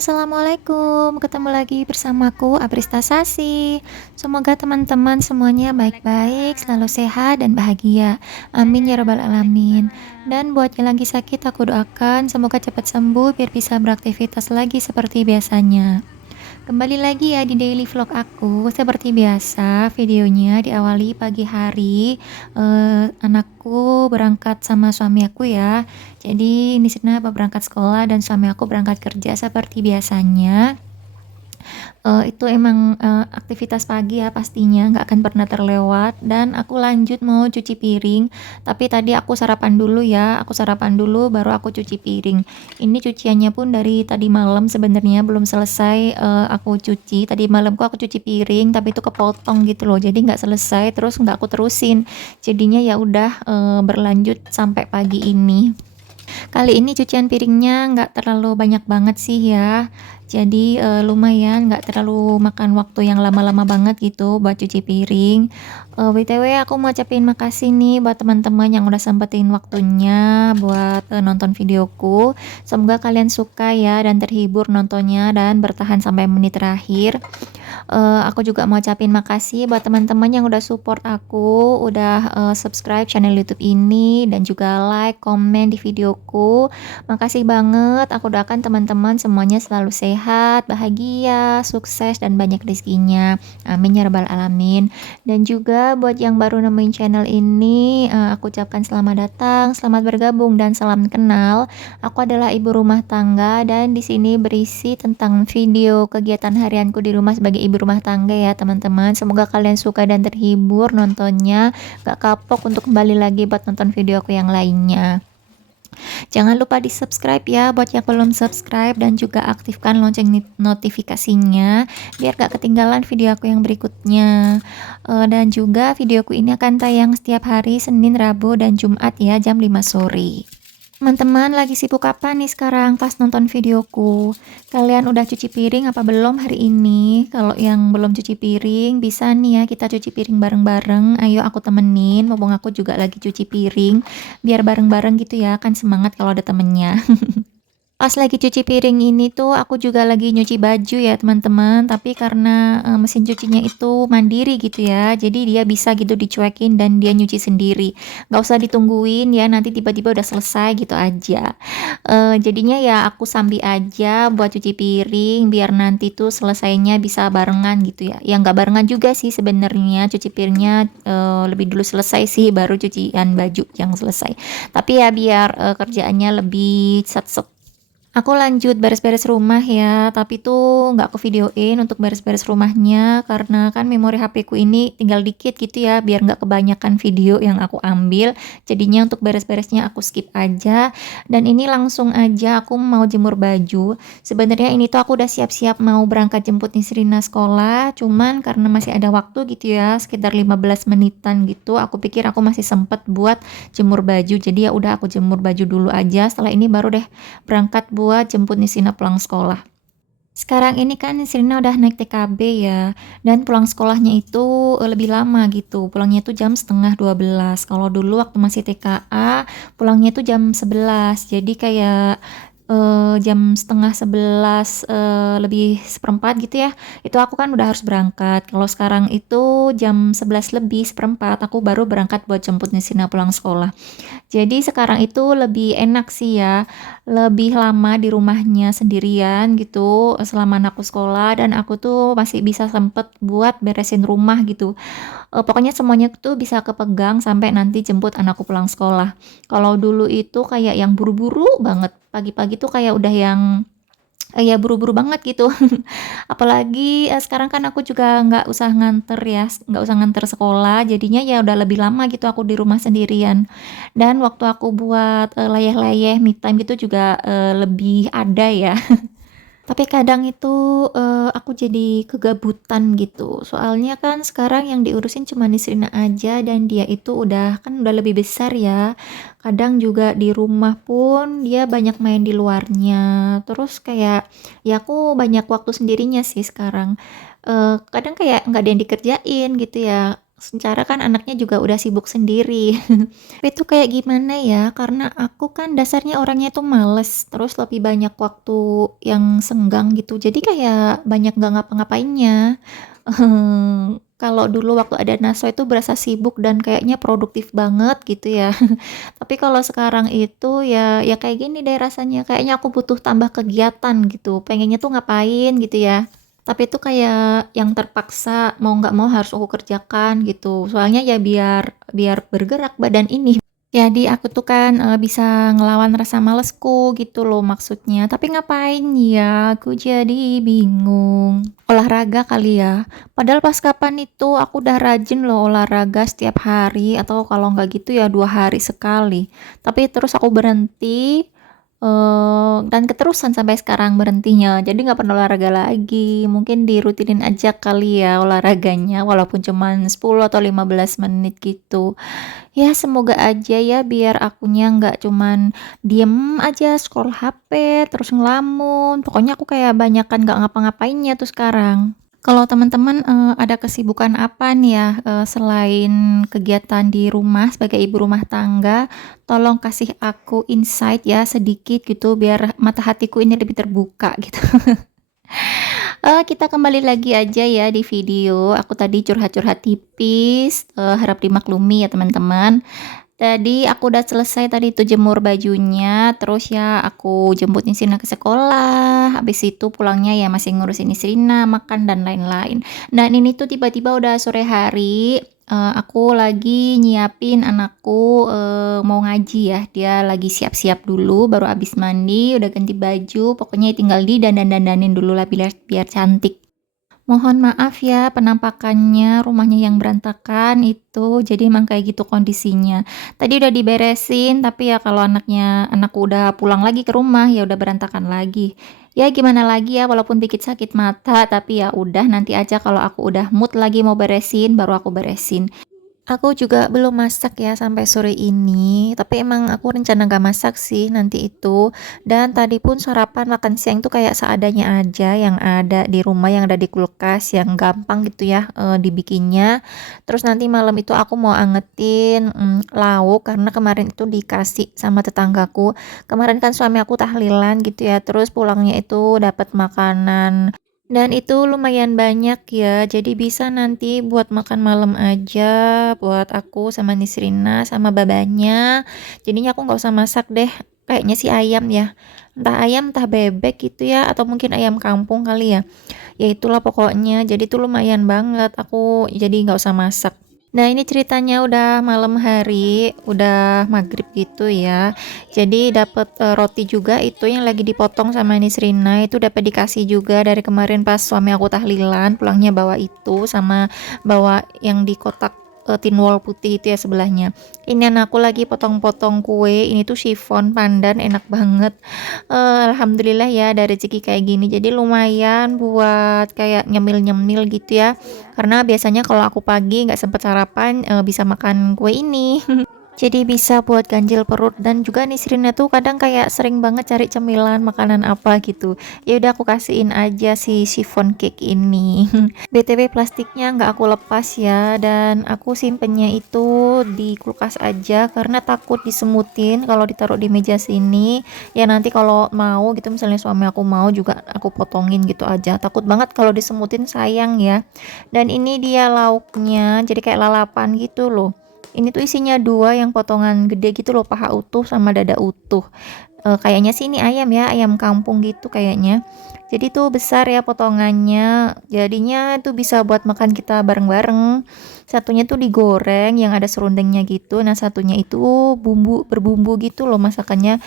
Assalamualaikum. Ketemu lagi bersamaku Aprista Sasi. Semoga teman-teman semuanya baik-baik, selalu sehat dan bahagia. Amin ya rabbal alamin. Dan buat yang lagi sakit aku doakan semoga cepat sembuh biar bisa beraktivitas lagi seperti biasanya. Kembali lagi ya di daily vlog aku. Seperti biasa, videonya diawali pagi hari. Anakku berangkat sama suami aku ya. Jadi di sini berangkat sekolah dan suami aku berangkat kerja seperti biasanya. Itu emang, aktivitas pagi ya pastinya nggak akan pernah terlewat dan aku lanjut mau cuci piring, tapi tadi aku sarapan dulu ya, aku sarapan dulu baru aku cuci piring. Ini cuciannya pun dari tadi malam sebenarnya belum selesai, aku cuci, tadi malam aku cuci piring tapi itu kepotong gitu loh, jadi nggak selesai terus nggak aku terusin. Jadinya ya udah, berlanjut sampai pagi ini. Kali ini cucian piringnya nggak terlalu banyak banget sih ya. Jadi, lumayan nggak terlalu makan waktu yang lama-lama banget gitu buat cuci piring. BTW aku mau ucapin makasih nih buat teman-teman yang udah sempetin waktunya buat, nonton videoku. Semoga kalian suka ya dan terhibur nontonnya dan bertahan sampai menit terakhir. Aku juga mau ucapin makasih buat teman-teman yang udah support aku, udah, subscribe channel YouTube ini dan juga like, komen di videoku. Makasih banget, aku doakan teman-teman semuanya selalu sehat, bahagia, sukses dan banyak rezekinya. Amin ya rabbal alamin. Dan juga buat yang baru nemuin channel ini, aku ucapkan selamat datang, selamat bergabung dan salam kenal. Aku adalah ibu rumah tangga dan di sini berisi tentang video kegiatan harianku di rumah sebagai ibu rumah tangga ya teman-teman. Semoga kalian suka dan terhibur nontonnya, gak kapok untuk kembali lagi buat nonton video aku yang lainnya. Jangan lupa di subscribe ya buat yang belum subscribe dan juga aktifkan lonceng notifikasinya biar gak ketinggalan video aku yang berikutnya. Dan juga videoku ini akan tayang setiap hari Senin, Rabu, dan Jumat ya jam 5 sore. Teman-teman lagi sibuk apa nih sekarang pas nonton videoku? Kalian udah cuci piring apa belum hari ini? Kalau yang belum cuci piring bisa nih ya kita cuci piring bareng-bareng. Ayo aku temenin, mumpung aku juga lagi cuci piring. Biar bareng-bareng gitu ya, kan semangat kalau ada temennya. Pas lagi cuci piring ini tuh aku juga lagi nyuci baju ya teman-teman, tapi karena, mesin cucinya itu mandiri gitu ya, jadi dia bisa gitu dicuekin dan dia nyuci sendiri. Nggak usah ditungguin ya, nanti tiba-tiba udah selesai gitu aja. Jadinya ya aku sambil aja buat cuci piring biar nanti tuh selesainya bisa barengan gitu ya. Ya nggak barengan juga sih sebenarnya, cuci piringnya, lebih dulu selesai sih baru cucian baju yang selesai. Tapi ya biar, kerjaannya lebih set. Aku lanjut beres-beres rumah ya, tapi tuh nggak aku videoin untuk beres-beres rumahnya karena kan memori HP-ku ini tinggal dikit gitu ya, biar nggak kebanyakan video yang aku ambil. Jadinya untuk beres-beresnya aku skip aja. Dan ini langsung aja aku mau jemur baju. Sebenarnya ini tuh aku udah siap-siap mau berangkat jemput Nisrina sekolah, cuman karena masih ada waktu gitu ya, sekitar 15 menitan gitu. Aku pikir aku masih sempet buat jemur baju. Jadi ya udah aku jemur baju dulu aja. Setelah ini baru deh berangkat buat jemput Nisrina pulang sekolah. Sekarang ini kan Nisrina udah naik TKB ya, dan pulang sekolahnya itu lebih lama gitu. Pulangnya itu jam setengah 12. Kalau dulu waktu masih TKA, pulangnya itu jam 11. Jadi kayak jam setengah 11 lebih seperempat gitu ya. Itu aku kan udah harus berangkat. Kalau sekarang itu jam 11 lebih seperempat aku baru berangkat buat jemput Nisrina pulang sekolah. Jadi sekarang itu lebih enak sih ya, lebih lama di rumahnya sendirian gitu selama anakku sekolah dan aku tuh masih bisa sempet buat beresin rumah gitu. Pokoknya semuanya tuh bisa kepegang sampai nanti jemput anakku pulang sekolah. Kalau dulu itu kayak yang buru-buru banget, pagi-pagi tuh kayak udah yang ya buru-buru banget gitu. Apalagi, sekarang kan aku juga nggak usah nganter ya, nggak usah nganter sekolah, jadinya ya udah lebih lama gitu aku di rumah sendirian. Dan waktu aku buat, layeh-layeh me time gitu juga, lebih ada ya. Tapi kadang itu, aku jadi kegabutan gitu, soalnya kan sekarang yang diurusin cuma Nisrina aja dan dia itu udah lebih besar ya. Kadang juga di rumah pun dia banyak main di luarnya, terus kayak, ya aku banyak waktu sendirinya sih sekarang. Kadang kayak nggak ada yang dikerjain gitu ya, secara kan anaknya juga udah sibuk sendiri. Tapi itu kayak gimana ya, karena aku kan dasarnya orangnya tuh males, terus lebih banyak waktu yang senggang gitu, jadi kayak banyak nggak ngapa-ngapainnya. Kalau dulu waktu ada Naswa itu berasa sibuk dan kayaknya produktif banget gitu ya. Tapi kalau sekarang itu ya kayak gini deh rasanya, kayaknya aku butuh tambah kegiatan gitu, pengennya tuh ngapain gitu ya. Tapi itu kayak yang terpaksa mau nggak mau harus aku kerjakan gitu. Soalnya ya biar biar bergerak badan ini. Jadi aku tuh kan bisa ngelawan rasa malesku gitu loh maksudnya. Tapi ngapain ya? Aku jadi bingung. Olahraga kali ya. Padahal pas kapan itu aku udah rajin loh olahraga setiap hari atau kalau nggak gitu ya 2 hari sekali. Tapi terus aku berhenti dan keterusan sampai sekarang berhentinya, jadi nggak pernah olahraga lagi. Mungkin dirutinin aja kali ya olahraganya, walaupun cuman 10 atau 15 menit gitu. Ya semoga aja ya biar akunya nggak cuman diem aja scroll HP, terus ngelamun. Pokoknya aku kayak banyakan nggak ngapa-ngapainnya tuh sekarang. Kalau teman-teman, ada kesibukan apa nih ya, selain kegiatan di rumah sebagai ibu rumah tangga, tolong kasih aku insight ya sedikit gitu biar mata hatiku ini lebih terbuka gitu. Kita kembali lagi aja ya di video, aku tadi curhat-curhat tipis, harap dimaklumi ya teman-teman. Tadi aku udah selesai tadi tuh jemur bajunya, terus ya aku jemput Nisrina ke sekolah, habis itu pulangnya ya masih ngurusin Nisrina, makan dan lain-lain. Dan ini tuh tiba-tiba udah sore hari, aku lagi nyiapin anakku, mau ngaji ya, dia lagi siap-siap dulu baru habis mandi, udah ganti baju, pokoknya tinggal didandan-dandanin dulu lah biar cantik. Mohon maaf ya penampakannya, rumahnya yang berantakan itu, jadi emang kayak gitu kondisinya. Tadi udah diberesin, tapi ya kalau anakku udah pulang lagi ke rumah, ya udah berantakan lagi. Ya gimana lagi ya, walaupun dikit sakit mata, tapi ya udah nanti aja kalau aku udah mood lagi mau beresin, baru aku beresin. Aku juga belum masak ya sampai sore ini, tapi emang aku rencana gak masak sih nanti itu. Dan tadi pun sarapan makan siang tuh kayak seadanya aja yang ada di rumah, yang ada di kulkas, yang gampang gitu ya dibikinnya. Terus nanti malam itu aku mau angetin lauk karena kemarin itu dikasih sama tetanggaku. Kemarin kan suami aku tahlilan gitu ya, terus pulangnya itu dapat makanan dan itu lumayan banyak ya, jadi bisa nanti buat makan malam aja, buat aku sama Nisrina sama babanya. Jadinya aku nggak usah masak deh, kayaknya sih ayam ya. Entah ayam, entah bebek gitu ya, atau mungkin ayam kampung kali ya. Ya itulah pokoknya, jadi tuh lumayan banget, aku jadi nggak usah masak. Nah ini ceritanya udah malam hari, udah maghrib gitu ya. Jadi dapet roti juga itu yang lagi dipotong sama Nisrina itu dapat dikasih juga dari kemarin pas suami aku tahlilan pulangnya bawa itu sama bawa yang di kotak tin wol putih itu ya sebelahnya. Ini anakku lagi potong-potong kue, ini tuh chiffon pandan enak banget. Alhamdulillah ya ada rezeki kayak gini. Jadi lumayan buat kayak nyemil-nyemil gitu ya. Karena biasanya kalau aku pagi nggak sempet sarapan, bisa makan kue ini. Jadi bisa buat ganjil perut dan juga Nisrinnya tuh kadang kayak sering banget cari cemilan makanan apa gitu. Ya udah aku kasihin aja si chiffon cake ini. BTW plastiknya nggak aku lepas ya dan aku simpennya itu di kulkas aja karena takut disemutin kalau ditaruh di meja sini. Ya nanti kalau mau gitu misalnya suami aku mau juga aku potongin gitu aja. Takut banget kalau disemutin sayang ya. Dan ini dia lauknya jadi kayak lalapan gitu loh. Ini tuh isinya dua yang potongan gede gitu loh, paha utuh sama dada utuh. Kayaknya sih ini ayam ya, ayam kampung gitu kayaknya. Jadi tuh besar ya potongannya. Jadinya tuh bisa buat makan kita bareng-bareng. Satunya tuh digoreng yang ada serundengnya gitu. Nah, satunya itu berbumbu gitu loh masakannya.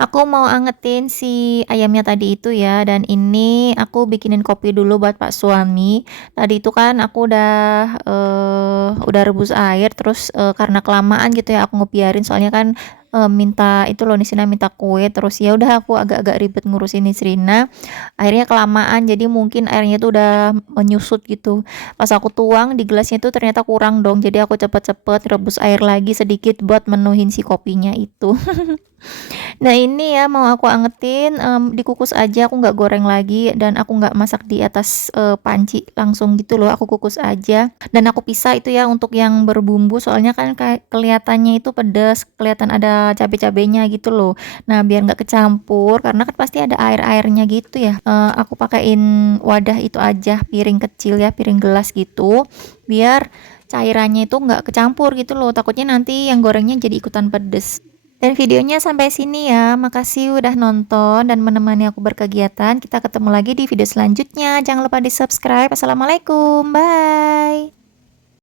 Aku mau angetin si ayamnya tadi itu ya dan ini aku bikinin kopi dulu buat Pak suami. Tadi itu kan aku udah rebus air terus karena kelamaan gitu ya aku ngebiarin soalnya kan minta itu loh Nisrina minta kue terus ya udah aku agak-agak ribet ngurusin Nisrina. Airnya kelamaan jadi mungkin airnya tuh udah menyusut gitu. Pas aku tuang di gelasnya tuh ternyata kurang dong. Jadi aku cepet-cepet rebus air lagi sedikit buat menuhin si kopinya itu. Nah ini ya mau aku angetin, dikukus aja, aku nggak goreng lagi dan aku nggak masak di atas, panci langsung gitu loh, aku kukus aja dan aku pisah itu ya untuk yang berbumbu soalnya kan kayak kelihatannya itu pedes, kelihatan ada cabe-cabenya gitu loh. Nah biar nggak kecampur karena kan pasti ada air-airnya gitu ya, aku pakein wadah itu aja, piring kecil ya, piring gelas gitu, biar cairannya itu nggak kecampur gitu loh, takutnya nanti yang gorengnya jadi ikutan pedes. Dan videonya sampai sini ya. Makasih udah nonton dan menemani aku berkegiatan. Kita ketemu lagi di video selanjutnya. Jangan lupa di-subscribe. Assalamualaikum. Bye.